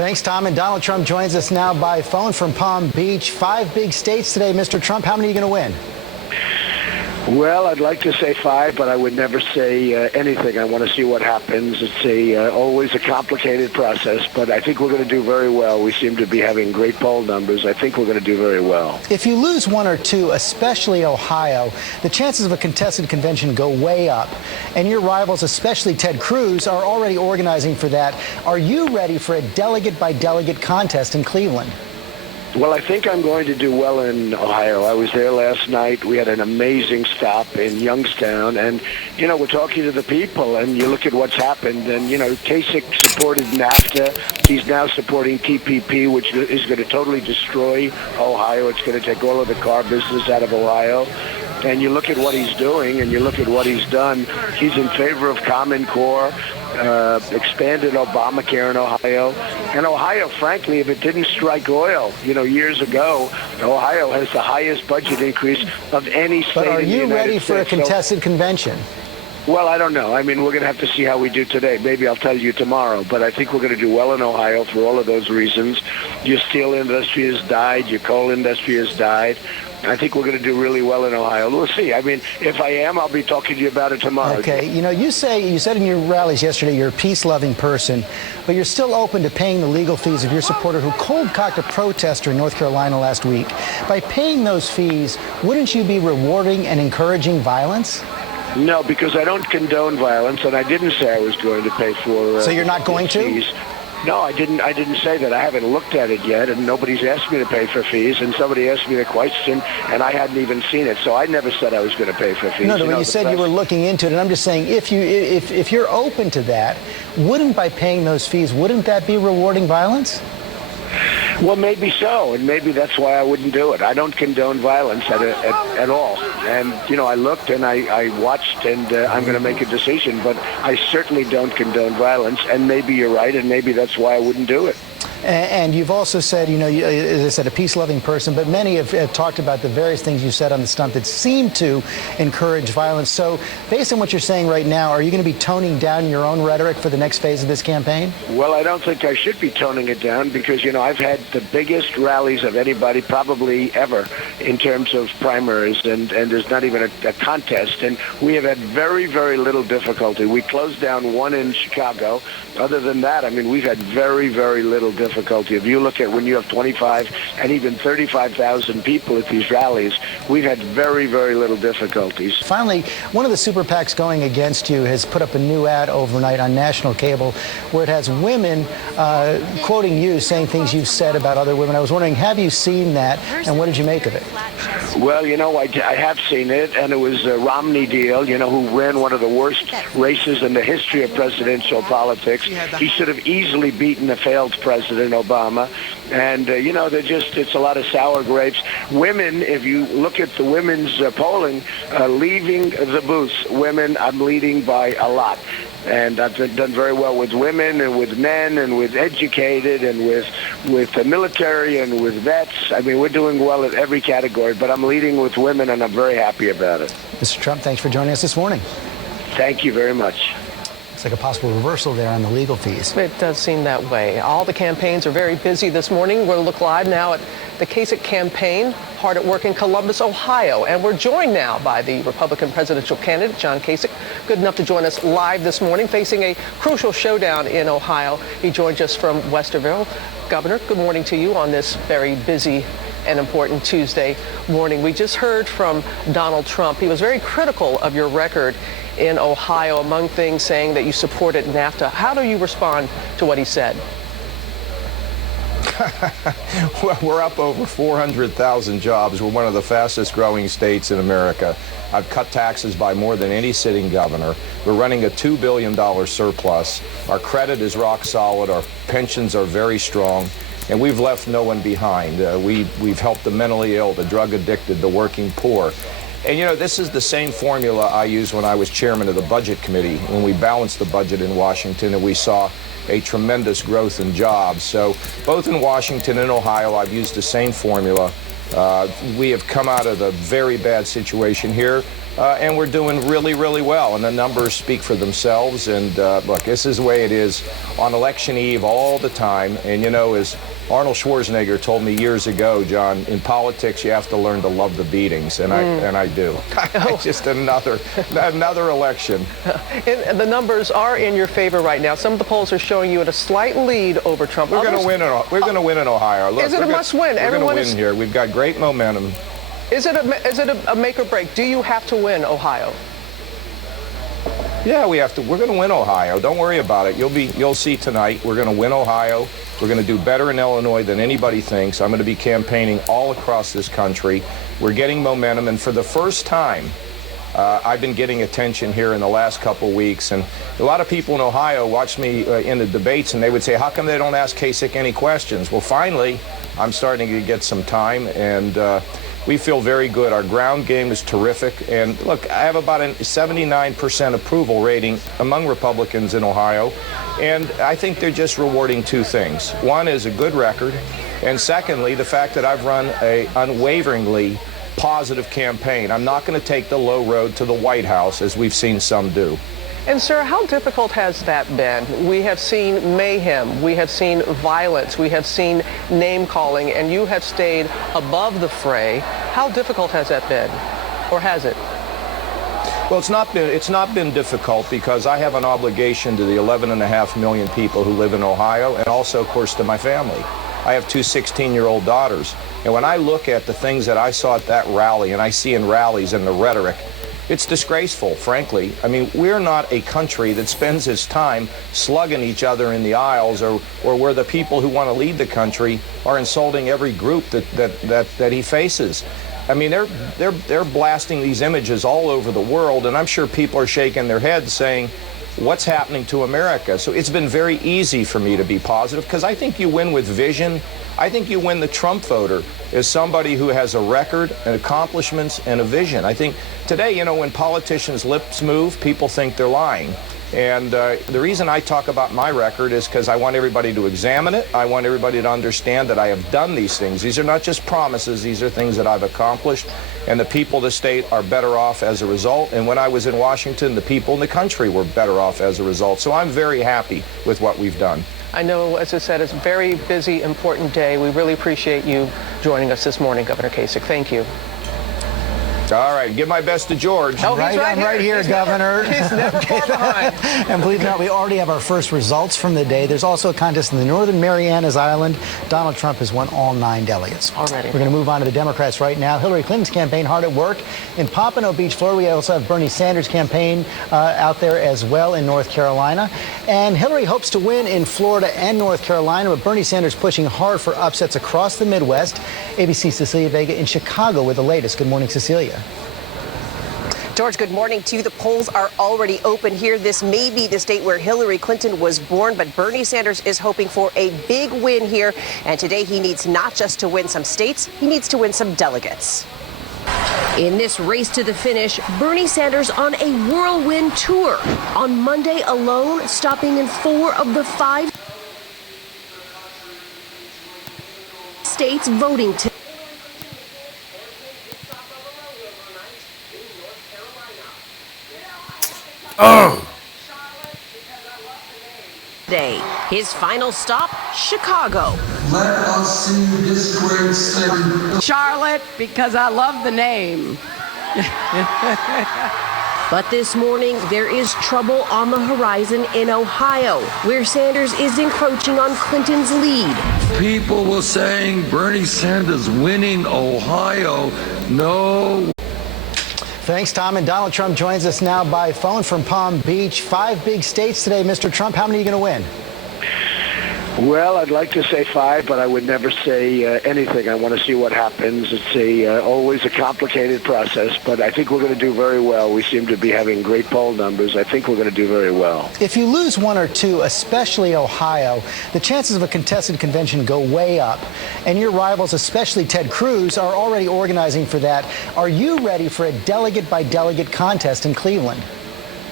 Thanks, Tom. And Donald Trump joins us now by phone from Palm Beach. 5 big states today, Mr. Trump. How many are you going to win? Well, I'd like to say 5, but I would never say anything. I want to see what happens. It's always a complicated process, but I think we're going to do very well. We seem to be having great poll numbers. I think we're going to do very well. If you lose 1 or 2, especially Ohio, the chances of a contested convention go way up. And your rivals, especially Ted Cruz, are already organizing for that. Are you ready for a delegate-by-delegate contest in Cleveland? Well, I think I'm going to do well in Ohio. I was there last night. We had an amazing stop in Youngstown. And, you know, we're talking to the people, and you look at what's happened. And, you know, Kasich supported NAFTA. He's now supporting TPP, which is going to totally destroy Ohio. It's going to take all of the car business out of Ohio. And you look at what he's doing, and you look at what he's done. He's in favor of Common Core. Expanded Obamacare in Ohio. And Ohio, frankly, if it didn't strike oil, you know, years ago, Ohio has the highest budget increase of any state in the United States. But are you ready for a contested convention? Well, I don't know. I mean, we're going to have to see how we do today. Maybe I'll tell you tomorrow. But I think we're going to do well in Ohio for all of those reasons. Your steel industry has died. Your coal industry has died. I think we're going to do really well in Ohio. We'll see. I mean, if I am, I'll be talking to you about it tomorrow. Okay. You know, you said in your rallies yesterday you're a peace-loving person, but you're still open to paying the legal fees of your supporter who cold-cocked a protester in North Carolina last week. By paying those fees, wouldn't you be rewarding and encouraging violence? No, because I don't condone violence, and I didn't say I was going to pay for So you're not going to? No, I didn't say that. I haven't looked at it yet, and nobody's asked me to pay for fees, and somebody asked me the question, and I hadn't even seen it. So I never said I was going to pay for fees. No, but you said you were looking into it, and I'm just saying if you're open to that, wouldn't by paying those fees, wouldn't that be rewarding violence? Well, maybe so, and maybe that's why I wouldn't do it. I don't condone violence at all. And, you know, I looked and I watched, and I'm going to make a decision, but I certainly don't condone violence, and maybe you're right, and maybe that's why I wouldn't do it. And you've also said, you know, as I said, a peace-loving person, but many have talked about the various things you said on the stump that seem to encourage violence. So based on what you're saying right now, are you going to be toning down your own rhetoric for the next phase of this campaign? Well, I don't think I should be toning it down because, you know, I've had the biggest rallies of anybody probably ever in terms of primaries, and there's not even a contest. And we have had very, very little difficulty. We closed down one in Chicago. Other than that, I mean, we've had very, very little difficulty. If you look at when you have 25 and even 35,000 people at these rallies, we've had very, very little difficulties. Finally, one of the super PACs going against you has put up a new ad overnight on national cable where it has women quoting you, saying things you've said about other women. I was wondering, have you seen that, and what did you make of it? Well, you know, I have seen it, and it was a Romney deal, you know, who ran one of the worst races in the history of presidential politics. He should have easily beaten the failed President Obama. And, you know, it's a lot of sour grapes. Women, if you look at the women's polling, leaving the booths, women, I'm leading by a lot. And I've done very well with women and with men and with educated and with the military and with vets. I mean, we're doing well at every category, but I'm leading with women, and I'm very happy about it. Mr. Trump, thanks for joining us this morning. Thank you very much. It's like a possible reversal there on the legal fees. It does seem that way. All the campaigns are very busy this morning. We're going to look live now at the Kasich campaign, hard at work in Columbus, Ohio. And we're joined now by the Republican presidential candidate, John Kasich, good enough to join us live this morning, facing a crucial showdown in Ohio. He joins us from Westerville. Governor, good morning to you on this very busy and important Tuesday morning. We just heard from Donald Trump. He was very critical of your record in Ohio, among things saying that you supported NAFTA. How do you respond to what he said? Well, we're up over 400,000 jobs. We're one of the fastest growing states in America. I've cut taxes by more than any sitting governor. We're running a $2 billion surplus. Our credit is rock solid. Our pensions are very strong. And we've left no one behind. We've helped the mentally ill, the drug addicted, the working poor. And, you know, this is the same formula I used when I was chairman of the Budget Committee, when we balanced the budget in Washington and we saw a tremendous growth in jobs. So both in Washington and Ohio, I've used the same formula. We have come out of the very bad situation here and we're doing really, really well. And the numbers speak for themselves. And look, this is the way it is on election eve all the time. And, as Arnold Schwarzenegger told me years ago, John, in politics, you have to learn to love the beatings. And I do. It's just another election. And the numbers are in your favor right now. Some of the polls are showing you at a slight lead over Trump. We're going to win. We're going to win in Ohio. Look, is it a must-win? We're going to win here. We've got great momentum. Is it a make or break? Do you have to win Ohio? Yeah, we have to. We're going to win Ohio. Don't worry about it. You'll see tonight. We're going to win Ohio. We're going to do better in Illinois than anybody thinks. I'm going to be campaigning all across this country. We're getting momentum, and for the first time, I've been getting attention here in the last couple of weeks. And a lot of people in Ohio watched me in the debates, and they would say, "How come they don't ask Kasich any questions?" Well, finally, I'm starting to get some time, and we feel very good. Our ground game is terrific. And look, I have about a 79% approval rating among Republicans in Ohio. And I think they're just rewarding two things. One is a good record. And secondly, the fact that I've run a unwaveringly positive campaign. I'm not going to take the low road to the White House, as we've seen some do. And, sir, how difficult has that been? We have seen mayhem. We have seen violence. We have seen name-calling, and you have stayed above the fray. How difficult has that been, or has it? Well, it's not been difficult because I have an obligation to the 11.5 million people who live in Ohio, and also, of course, to my family. I have two 16-year-old daughters. And when I look at the things that I saw at that rally, and I see in rallies and the rhetoric, it's disgraceful, frankly. I mean, we're not a country that spends its time slugging each other in the aisles, or where the people who want to lead the country are insulting every group that he faces. I mean, they're blasting these images all over the world, and I'm sure people are shaking their heads saying, what's happening to America? So it's been very easy for me to be positive, because I think you win with vision. I think you win the Trump voter as somebody who has a record and accomplishments and a vision. I think today, when politicians' lips move, people think they're lying. And the reason I talk about my record is because I want everybody to examine it. I want everybody to understand that I have done these things. These are not just promises. These are things that I've accomplished. And the people of the state are better off as a result. And when I was in Washington, the people in the country were better off as a result. So I'm very happy with what we've done. I know, as I said, it's a very busy, important day. We really appreciate you joining us this morning, Governor Kasich. Thank you. All right, give my best to George. Oh, I'm right here, Governor. He's never far behind. And believe it or not, we already have our first results from the day. There's also a contest in the Northern Marianas Island. Donald Trump has won all 9 delegates. Already. We're going to move on to the Democrats right now. Hillary Clinton's campaign hard at work in Pompano Beach, Florida. We also have Bernie Sanders' campaign out there as well in North Carolina. And Hillary hopes to win in Florida and North Carolina, but Bernie Sanders pushing hard for upsets across the Midwest. ABC's Cecilia Vega in Chicago with the latest. Good morning, Cecilia. George, good morning to you. The polls are already open here. This may be the state where Hillary Clinton was born, but Bernie Sanders is hoping for a big win here. And today he needs not just to win some states, he needs to win some delegates. In this race to the finish, Bernie Sanders on a whirlwind tour. On Monday alone, stopping in 4 of the 5 states voting today. His final stop, Chicago. Let us see this great city. Charlotte, because I love the name. But this morning, there is trouble on the horizon in Ohio, where Sanders is encroaching on Clinton's lead. People were saying Bernie Sanders winning Ohio. No. Thanks, Tom. And Donald Trump joins us now by phone from Palm Beach. 5 big states today, Mr. Trump. How many are you going to win? Well, I'd like to say 5, but I would never say anything. I want to see what happens. It's always a complicated process, but I think we're going to do very well. We seem to be having great poll numbers. I think we're going to do very well. If you lose 1 or 2, especially Ohio, the chances of a contested convention go way up. And your rivals, especially Ted Cruz, are already organizing for that. Are you ready for a delegate-by-delegate contest in Cleveland?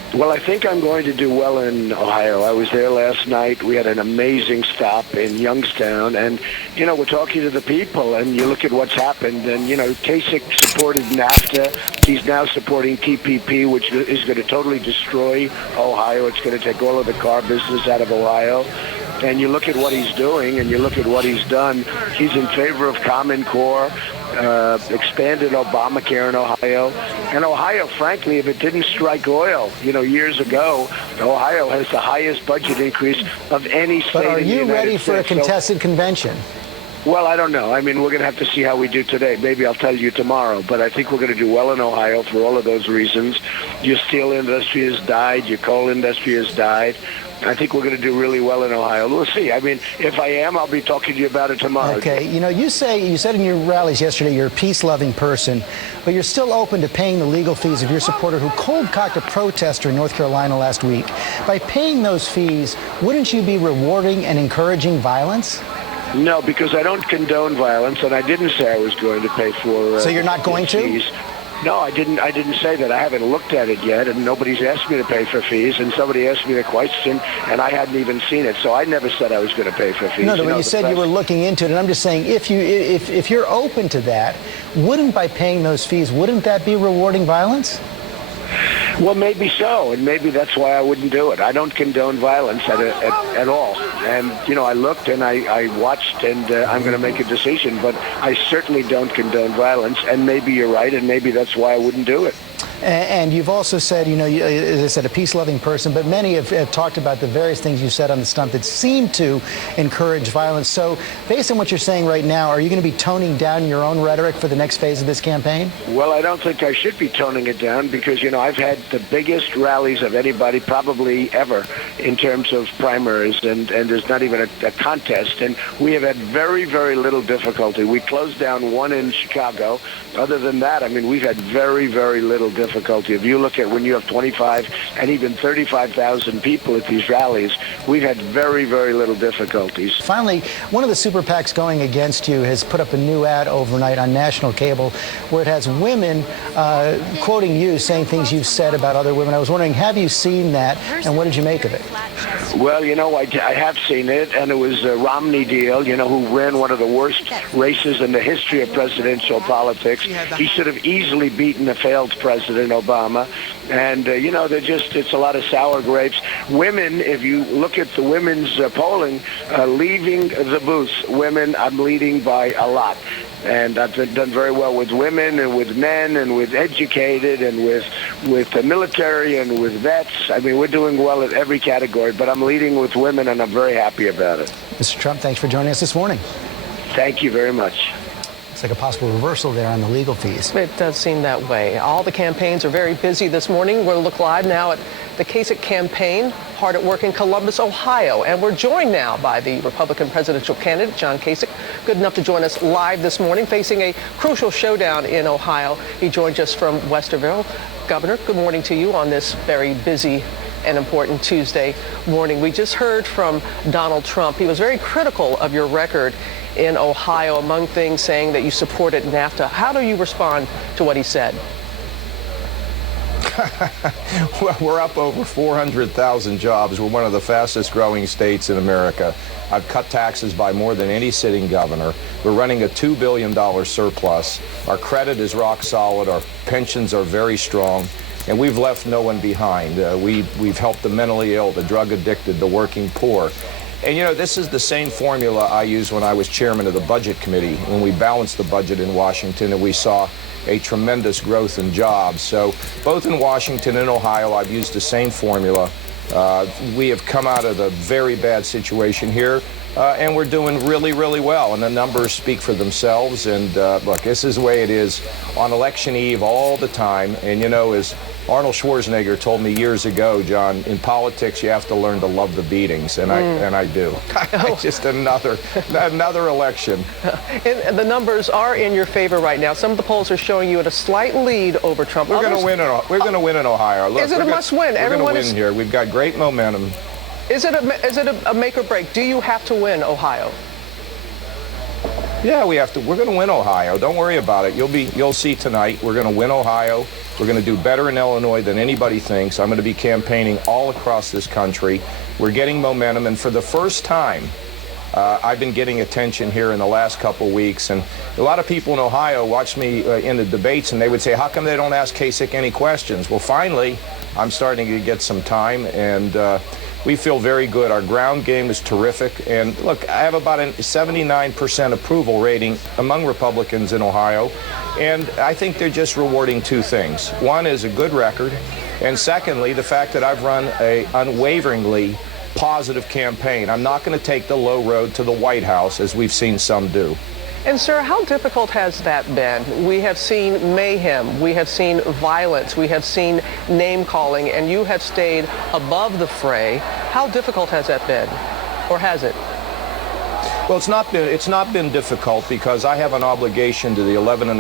Well, I think I'm going to do well in Ohio. I was there last night. We had an amazing stop in Youngstown. And, we're talking to the people, and you look at what's happened. And, Kasich supported NAFTA. He's now supporting TPP, which is going to totally destroy Ohio. It's going to take all of the car business out of Ohio. And you look at what he's doing, and you look at what he's done. He's in favor of Common Core. Expanded Obamacare in Ohio. And Ohio, frankly, if it didn't strike oil, years ago, Ohio has the highest budget increase of any state in the United States. But are you ready for a contested convention? Well, I don't know. I mean, we're going to have to see how we do today. Maybe I'll tell you tomorrow. But I think we're going to do well in Ohio for all of those reasons. Your steel industry has died. Your coal industry has died. I think we're going to do really well in Ohio. We'll see. I mean, if I am, I'll be talking to you about it tomorrow. Okay. You said in your rallies yesterday you're a peace-loving person, but you're still open to paying the legal fees of your supporter who cold-cocked a protester in North Carolina last week. By paying those fees, wouldn't you be rewarding and encouraging violence? No, because I don't condone violence, and I didn't say I was going to pay for. So you're not going to? No, I didn't say that. I haven't looked at it yet, and nobody's asked me to pay for fees. And somebody asked me the question, and I hadn't even seen it. So I never said I was going to pay for fees. No, but you said you were looking into it, and I'm just saying, if you're open to that, wouldn't by paying those fees, wouldn't that be rewarding violence? Well, maybe so, and maybe that's why I wouldn't do it. I don't condone violence at all. And, I looked and I watched, and I'm going to make a decision, but I certainly don't condone violence, and maybe you're right, and maybe that's why I wouldn't do it. And you've also said, as I said, a peace-loving person, but many have talked about the various things you said on the stump that seem to encourage violence. So based on what you're saying right now, are you going to be toning down your own rhetoric for the next phase of this campaign? Well, I don't think I should be toning it down because, I've had the biggest rallies of anybody probably ever in terms of primaries, and there's not even a contest. And we have had very, very little difficulty. We closed down one in Chicago. Other than that, I mean, we've had very, very little difficulty. If you look at when you have 25 and even 35,000 people at these rallies, we've had very, very little difficulties. Finally, one of the super PACs going against you has put up a new ad overnight on national cable where it has women quoting you, saying things you've said about other women. I was wondering, have you seen that, and what did you make of it? Well, I have seen it, and it was a Romney deal, who ran one of the worst races in the history of presidential politics. He should have easily beaten a failed President Obama. And, it's a lot of sour grapes. Women, if you look at the women's polling, leaving the booths, women, I'm leading by a lot. And I've done very well with women and with men and with educated and with the military and with vets. I mean, we're doing well at every category, but I'm leading with women, and I'm very happy about it. Mr. Trump, thanks for joining us this morning. Thank you very much. It's like a possible reversal there on the legal fees. It does seem that way. All the campaigns are very busy this morning. We'll look live now at the Kasich campaign, hard at work in Columbus, Ohio. And we're joined now by the Republican presidential candidate, John Kasich, good enough to join us live this morning, facing a crucial showdown in Ohio. He joined us from Westerville. Governor, good morning to you on this very busy and important Tuesday morning. We just heard from Donald Trump. He was very critical of your record in Ohio, among things saying that you supported NAFTA. How do you respond to what he said? Well, we're up over 400,000 jobs. We're one of the fastest growing states in America. I've cut taxes by more than any sitting governor. We're running a $2 billion surplus. Our credit is rock solid. Our pensions are very strong. And we've left no one behind. We've helped the mentally ill, the drug addicted, the working poor. And, this is the same formula I used when I was chairman of the Budget Committee, when we balanced the budget in Washington and we saw a tremendous growth in jobs. So both in Washington and Ohio, I've used the same formula. We have come out of a very bad situation here, and we're doing really, really well. And the numbers speak for themselves. And look, this is the way it is on election eve all the time. And, as Arnold Schwarzenegger told me years ago, John, in politics, you have to learn to love the beatings, and I do. Just another election. And the numbers are in your favor right now. Some of the polls are showing you at a slight lead over Trump. We're going to win. We're going to win in Ohio. Look, is it a must-win? We're going to win here. We've got great momentum. Is it a make or break? Do you have to win Ohio? Yeah, we have to. We're going to win Ohio. Don't worry about it. You'll see tonight. We're going to win Ohio. We're going to do better in Illinois than anybody thinks. I'm going to be campaigning all across this country. We're getting momentum, and for the first time, I've been getting attention here in the last couple weeks, and a lot of people in Ohio watch me in the debates, and they would say, how come they don't ask Kasich any questions? Well, finally, I'm starting to get some time, and we feel very good. Our ground game is terrific, and look, I have about a 79% approval rating among Republicans in Ohio, and I think they're just rewarding two things. One is a good record, and secondly, the fact that I've run a unwaveringly positive campaign. I'm not going to take the low road to the White House, as we've seen some do. And, sir, how difficult has that been? We have seen mayhem, we have seen violence, we have seen name-calling, and you have stayed above the fray. How difficult has that been, or has it? Well, it's not been difficult because I have an obligation to the 11